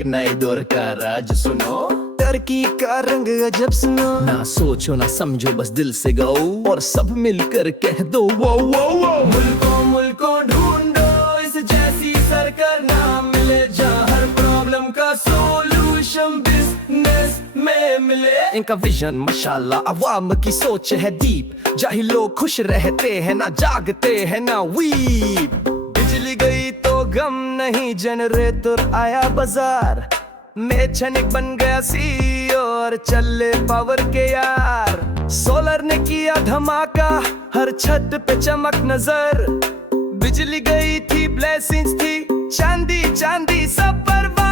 एक नए दौर का राज सुनो। तरक्की का रंग अजब सुनो। ना सोचो ना समझो बस दिल से गाओ और सब मिलकर कह दो वो वो। मुल्कों मुल्कों ढूंढो इस जैसी सरकार ना मिले जहाँ हर प्रॉब्लम का सोल्यूशन बिजनेस में मिले। इनका विजन माशाल्लाह अवाम की सोच है डीप। जाहिल लोग खुश रहते हैं ना जागते हैं ना वीप। बिजली गई तो गम नहीं, जनरेटर आया बाजार में, क्षणिक बन गया CEO और चले पावर के यार। सोलर ने किया धमाका, हर छत पे चमक नजर। बिजली गई थी ब्लेसिंग्स थी, चांदी चांदी सब बर्बाद।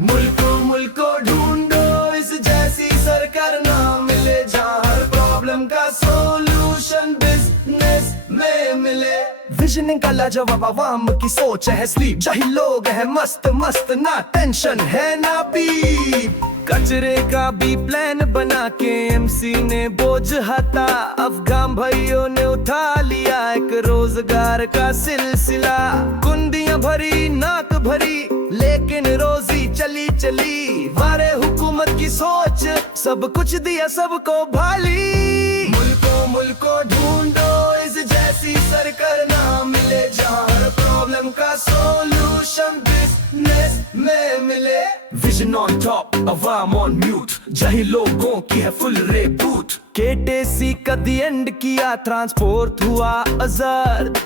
मुल्कों मुल्कों ढूंढो इस जैसी सरकार ना मिले जहाँ हर प्रॉब्लम का सोल्यूशन बिजनेस में मिले। विजनिंग का लाजवाब अवाम की सोच है स्लीप। जाहिल लोग है मस्त मस्त ना टेंशन है ना बीप। कचरे का भी प्लान बना के MC ने बोझ हटा। अफगान भाइयों ने उठा लिया एक रोजगार का सिलसिला। कुंडियां भरी नाक भरी लेकिन रोजी चली चली। वारे हुकूमत की सोच सब कुछ दिया सबको भाली। मुल्कों मुल्कों ढूंढो इस जैसी सरकार ना मिले जहाँ हर प्रॉब्लम का सोल्यूशन बिजनेस में मिले। Vision on top Awam on mute, जाहिल लोगों की है फुल रिबूट। KTC का दी एंड किया, ट्रांसपोर्ट हुआ आजाद।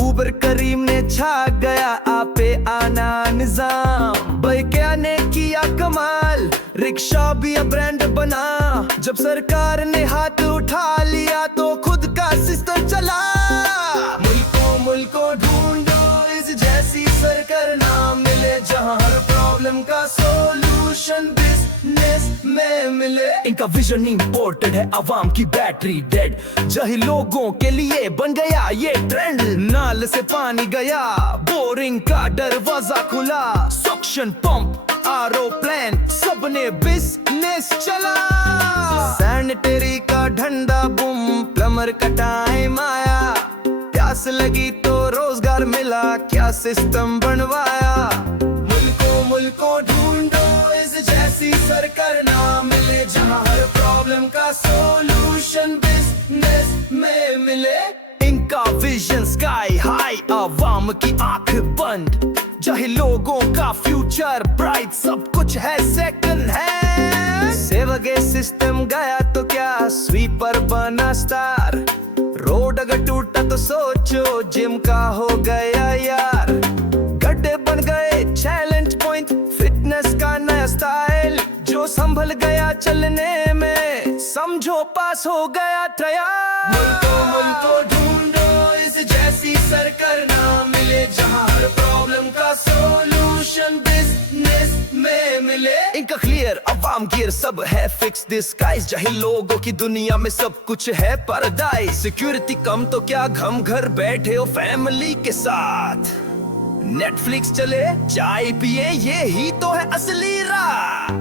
उबर करीम ने छा गया आपे आना निजाम। बाइकिया ने किया कमाल, रिक्शा भी अब ब्रांड बना। जब सरकार ने हाथ उठा लिया तो खुद का सिस्टम चला। मुल्कों मुल्कों ढूंढो इस जैसी सरकार ना मिले जहाँ हर प्रॉब्लम का सोल्यूशन बिजनेस में मिले। इनका विजन इंपोर्टेड है अवाम की बैटरी डेड। जाहिल लोगों के लिए बन गया ये ट्रेंड। नाल से पानी गया, बोरिंग का दरवाजा खुला। सक्शन पंप RO प्लान सबने बिजनेस चला। सैनिटरी का धंधा बूम, प्लम्बर का टाइम आया। प्यास लगी तो रोजगार मिला, क्या सिस्टम बनवाया। मुल्कों मुल्कों ढूंढो इस जैसी सरकार ना मिले जहाँ हर प्रॉब्लम का सोल्यूशन बिजनेस में मिले। इनका विजन स्काई हाई, अवाम की आंख बंद। जाहिल लोगों का फ्यूचर ब्राइट, सब कुछ है सेकंड हैंड। सेवगे सिस्टम गया तो क्या, स्वीपर बना स्टार। रोड अगर टूटा तो सोचो जिम का हो गया यार। गड्ढे बन गए चैलेंज पॉइंट, फिटनेस का नया स्टाइल। जो संभल गया चलने में समझो पास हो गया ट्रायल। मुल्कों मुल्कों ढूंढो इस जैसी सरकार ना मिले जहाँ हर प्रॉब्लम का सोल्यूशन बिजनेस में मिले। इनका क्लियर अवाम गियर सब है फिक्स डिस्गाइज। जाहिल लोगों की दुनिया में सब कुछ है पैराडाइज। सिक्योरिटी कम तो क्या घम, घर बैठे हो फैमिली के साथ। नेटफ्लिक्स चले चाय पिए, ये ही तो है असली राह।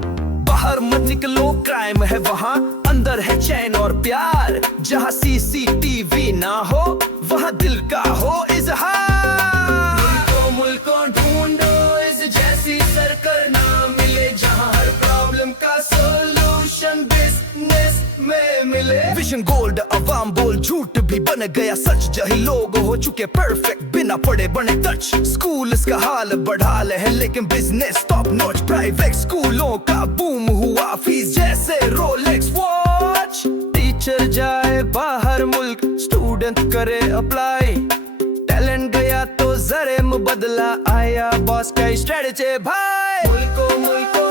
बाहर मत निकलो क्राइम है वहाँ, अंदर है चैन और प्यार। जहाँ CCTV ना हो वहाँ दिल का हो इजहार। मुल्कों मुल्कों ढूंढो इस जैसी सरकार ना मिले जहाँ हर प्रॉब्लम का सोल्यूशन बिजनेस में मिले। विजन गोल्ड अवाम बोल झूठ भी बन गया सच। जाहिल लोग हो चुके परफेक्ट बिना पढ़े बने टच। स्कूल इसका हाल बढ़ाल है लेकिन बिजनेस टॉप नॉच। प्राइवेट स्कूलों का बूम हुआ, फीस जैसे रोलेक्स वॉच। टीचर जाए बाहर मुल्क, स्टूडेंट करे अप्लाई। टैलेंट गया तो जरे मुबदला आया, बॉस का स्ट्रेटजी भाई। मुल्कों मुल्कों